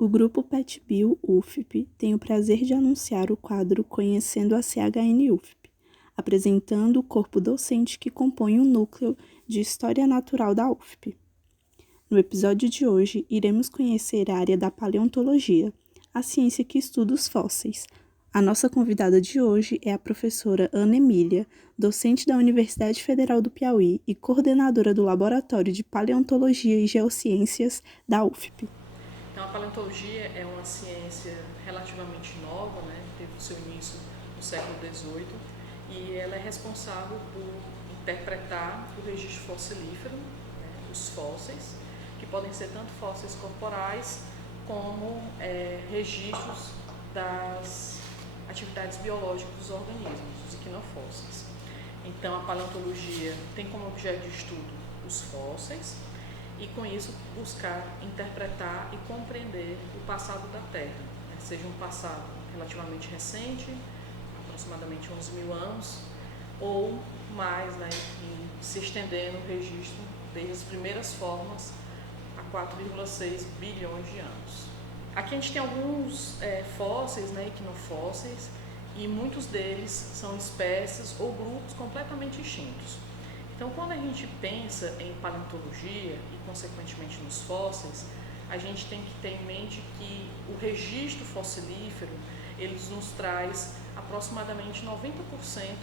O Grupo PetBio UFP tem o prazer de anunciar o quadro Conhecendo a CHN UFP, apresentando o corpo docente que compõe o núcleo de História Natural da UFP. No episódio de hoje, iremos conhecer a área da paleontologia, a ciência que estuda os fósseis. A nossa convidada de hoje é a professora Ana Emília, docente da Universidade Federal do Piauí e coordenadora do Laboratório de Paleontologia e Geociências da UFP. Então, a paleontologia é uma ciência relativamente nova, né? Teve o seu início no século XVIII e ela é responsável por interpretar o registro fossilífero, né? Os fósseis, que podem ser tanto fósseis corporais como registros das atividades biológicas dos organismos, os equinofósseis. Então, a paleontologia tem como objeto de estudo os fósseis e, com isso, buscar interpretar e compreender o passado da Terra, né? Seja um passado relativamente recente, aproximadamente 11.000 anos, ou mais, né, se estendendo o registro desde as primeiras formas a 4,6 bilhões de anos. Aqui a gente tem alguns fósseis, né, equinofósseis, e muitos deles são espécies ou grupos completamente extintos. Então, quando a gente pensa em paleontologia e, consequentemente, nos fósseis, a gente tem que ter em mente que o registro fossilífero ele nos traz aproximadamente 90%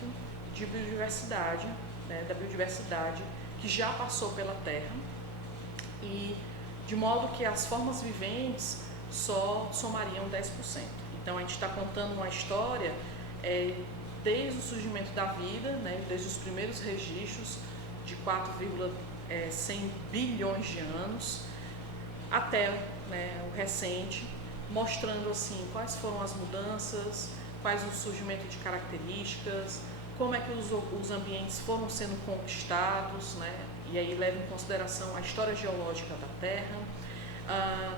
de biodiversidade, né, da biodiversidade que já passou pela Terra, e de modo que as formas viventes só somariam 10%. Então, a gente está contando uma história desde o surgimento da vida, né, desde os primeiros registros de 4,100 bilhões de anos até, né, o recente, mostrando assim quais foram as mudanças, quais o surgimento de características, como é que os ambientes foram sendo conquistados, né, e aí leva em consideração a história geológica da Terra,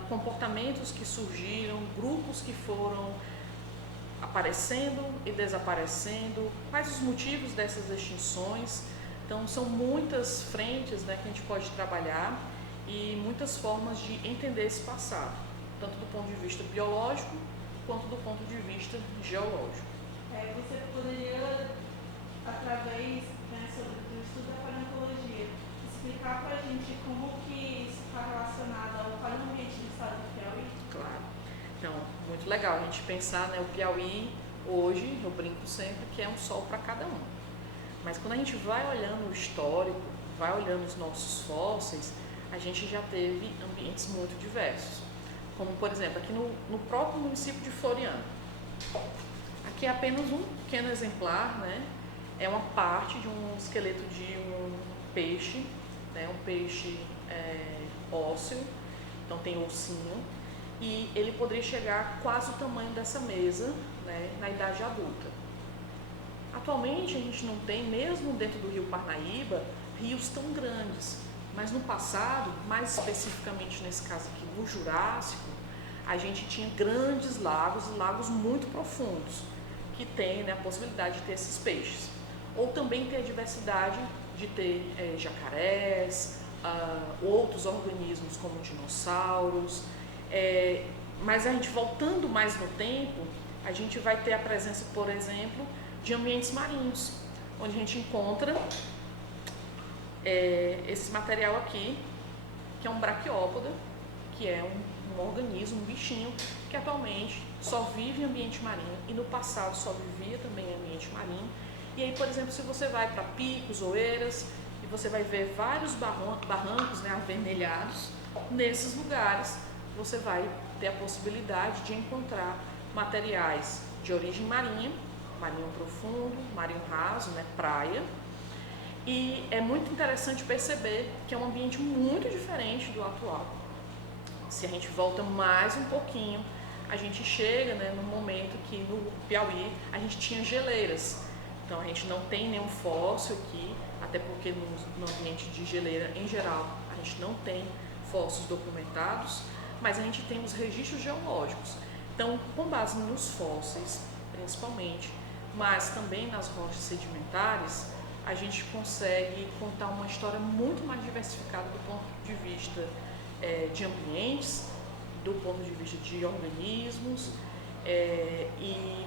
comportamentos que surgiram, grupos que foram aparecendo e desaparecendo, quais os motivos dessas extinções. Então, são muitas frentes, né, que a gente pode trabalhar e muitas formas de entender esse passado, tanto do ponto de vista biológico quanto do ponto de vista geológico. Você poderia, através, né, do estudo da paleontologia, explicar para a gente como que isso está relacionado ao paleoambiente do estado do Piauí? Claro. Então, muito legal a gente pensar, né, o Piauí hoje, eu brinco sempre, que é um sol para cada um. Mas quando a gente vai olhando o histórico, vai olhando os nossos fósseis, a gente já teve ambientes muito diversos. Como, por exemplo, aqui no próprio município de Floriano. Aqui é apenas um pequeno exemplar, né? É uma parte de um esqueleto de um peixe, né? Um peixe ósseo, então tem ossinho, e ele poderia chegar quase o tamanho dessa mesa, né, na idade adulta. Atualmente a gente não tem, mesmo dentro do rio Parnaíba, rios tão grandes, mas no passado, mais especificamente nesse caso aqui no Jurássico, a gente tinha grandes lagos e lagos muito profundos, que tem, né, a possibilidade de ter esses peixes. Ou também ter a diversidade de ter jacarés, outros organismos como dinossauros, mas a gente voltando mais no tempo, a gente vai ter a presença, por exemplo, de ambientes marinhos, onde a gente encontra esse material aqui, que é um braquiópoda, que é um organismo, um bichinho, que atualmente só vive em ambiente marinho e no passado só vivia também em ambiente marinho. E aí, por exemplo, se você vai para picos, oeiras, e você vai ver vários barrancos, né, avermelhados, nesses lugares você vai ter a possibilidade de encontrar materiais de origem marinha, marinho profundo, marinho raso, né, praia. E é muito interessante perceber que é um ambiente muito diferente do atual. Se a gente volta mais um pouquinho, a gente chega, né, no momento que no Piauí a gente tinha geleiras. Então a gente não tem nenhum fóssil aqui, até porque no ambiente de geleira em geral a gente não tem fósseis documentados, mas a gente tem os registros geológicos. Então, com base nos fósseis, principalmente, mas também nas rochas sedimentares, a gente consegue contar uma história muito mais diversificada do ponto de vista de ambientes, do ponto de vista de organismos, e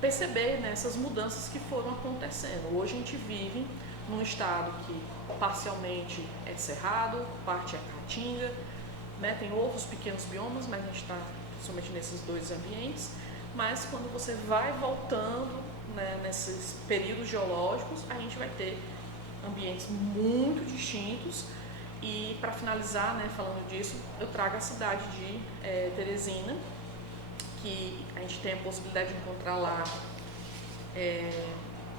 perceber, né, essas mudanças que foram acontecendo. Hoje a gente vive num estado que parcialmente é cerrado, parte é caatinga, né, tem outros pequenos biomas, mas a gente está somente nesses dois ambientes. Mas quando você vai voltando, né, nesses períodos geológicos, a gente vai ter ambientes muito distintos. E para finalizar, né, falando disso, eu trago a cidade de Teresina, que a gente tem a possibilidade de encontrar lá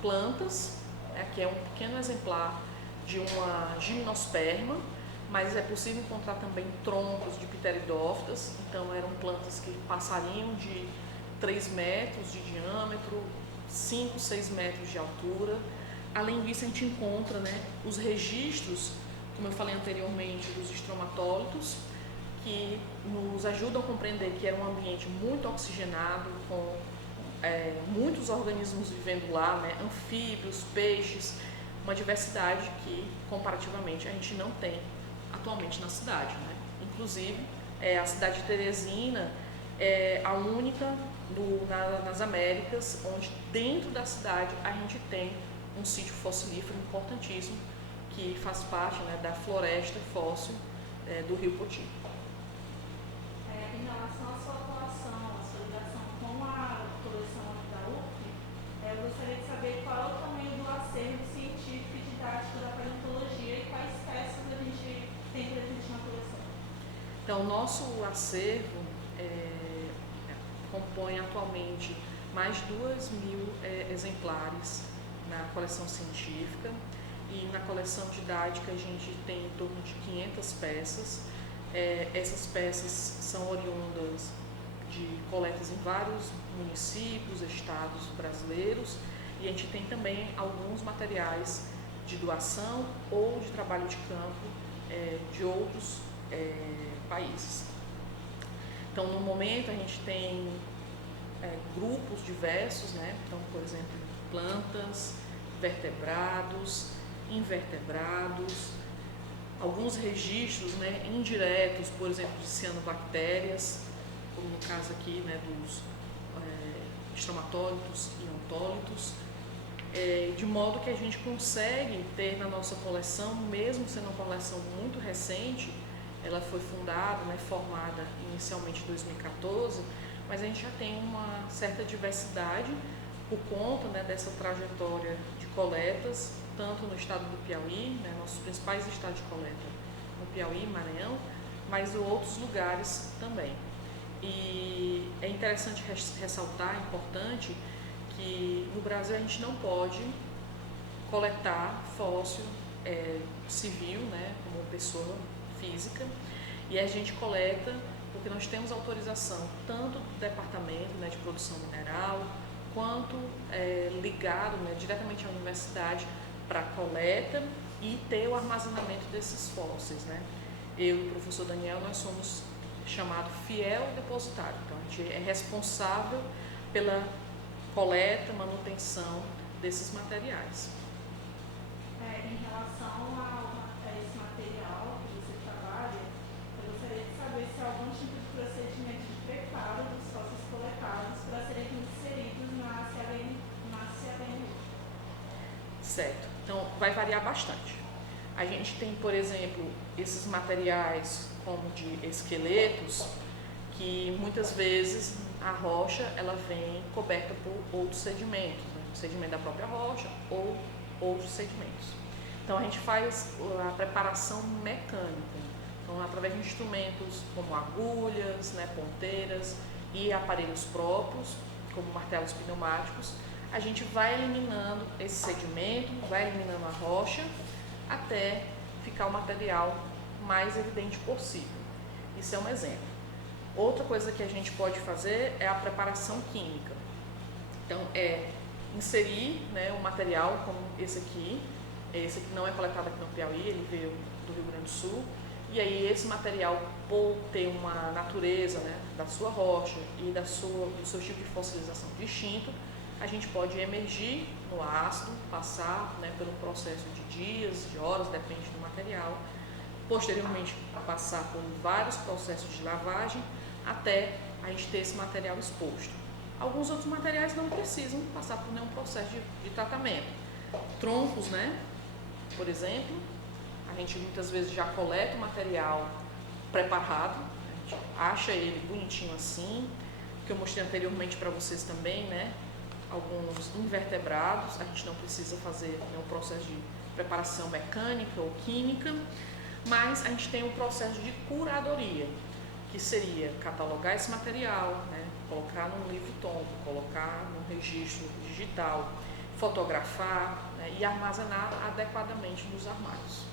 plantas. Aqui é um pequeno exemplar de uma gimnosperma, mas é possível encontrar também troncos de pteridófitas. Então eram plantas que passariam de 3 metros de diâmetro, 5, 6 metros de altura. Além disso, a gente encontra, né, os registros, como eu falei anteriormente, dos estromatólitos, que nos ajudam a compreender que era um ambiente muito oxigenado, com muitos organismos vivendo lá, né, anfíbios, peixes, uma diversidade que, comparativamente, a gente não tem atualmente na cidade, né? Inclusive, a cidade de Teresina é a única nas Américas onde dentro da cidade a gente tem um sítio fossilífero importantíssimo que faz parte, né, da floresta fóssil do Rio Poti. Em relação à sua atuação, à sua ligação com a coleção da UF, eu gostaria de saber qual é o tamanho do acervo científico e didático da paleontologia e quais peças a gente tem presente na coleção. Então, o nosso acervo compõe atualmente mais de 2.000 exemplares na coleção científica, e na coleção didática a gente tem em torno de 500 peças. Essas peças são oriundas de coletas em vários municípios, estados brasileiros, e a gente tem também alguns materiais de doação ou de trabalho de campo de outros países. Então, no momento, a gente tem grupos diversos, né? Então, por exemplo, plantas, vertebrados, invertebrados, alguns registros, né, indiretos, por exemplo, de cianobactérias, como no caso aqui, né, dos estromatólitos e ontólitos, de modo que a gente consegue ter na nossa coleção, mesmo sendo uma coleção muito recente, ela foi fundada, né, formada inicialmente em 2014, mas a gente já tem uma certa diversidade por conta, né, dessa trajetória de coletas, tanto no estado do Piauí, né, nossos principais estados de coleta no Piauí, Maranhão, mas em outros lugares também. E é interessante ressaltar, é importante, que no Brasil a gente não pode coletar fóssil civil, né, como pessoa física, e a gente coleta porque nós temos autorização tanto do Departamento, né, de Produção Mineral, quanto ligado, né, diretamente à universidade para coleta e ter o armazenamento desses fósseis, né? Eu e o professor Daniel, nós somos chamado fiel depositário, então a gente é responsável pela coleta, manutenção desses materiais. Em relação a esse material que você trabalha, eu gostaria de saber se há algum tipo de procedimento de preparo dos fósseis coletados para serem inseridos na CHNU. Certo, então vai variar bastante. A gente tem, por exemplo, esses materiais como de esqueletos, que muitas vezes a rocha ela vem coberta por outros sedimentos, né? Sedimento da própria rocha ou outros sedimentos. Então a gente faz a preparação mecânica, então através de instrumentos como agulhas, né, ponteiras e aparelhos próprios, como martelos pneumáticos, a gente vai eliminando esse sedimento, vai eliminando a rocha, até ficar o material mais evidente possível. Isso é um exemplo. Outra coisa que a gente pode fazer é a preparação química. Então, inserir, né, um material como esse aqui não é coletado aqui no Piauí, ele veio do Rio Grande do Sul, e aí esse material, por ter uma natureza, né, da sua rocha e do seu tipo de fossilização distinto, a gente pode emergir no ácido, passar, né, pelo processo de dias, de horas, depende do material, posteriormente passar por vários processos de lavagem até a gente ter esse material exposto. Alguns outros materiais não precisam passar por nenhum processo de tratamento. Troncos, né? Por exemplo, a gente muitas vezes já coleta o material preparado, a gente acha ele bonitinho assim, que eu mostrei anteriormente para vocês também, né? Alguns invertebrados, a gente não precisa fazer nenhum processo de preparação mecânica ou química, mas a gente tem um processo de curadoria, que seria catalogar esse material, né? Colocar num livro-tombo, colocar num registro digital, fotografar, né? E armazenar adequadamente nos armários.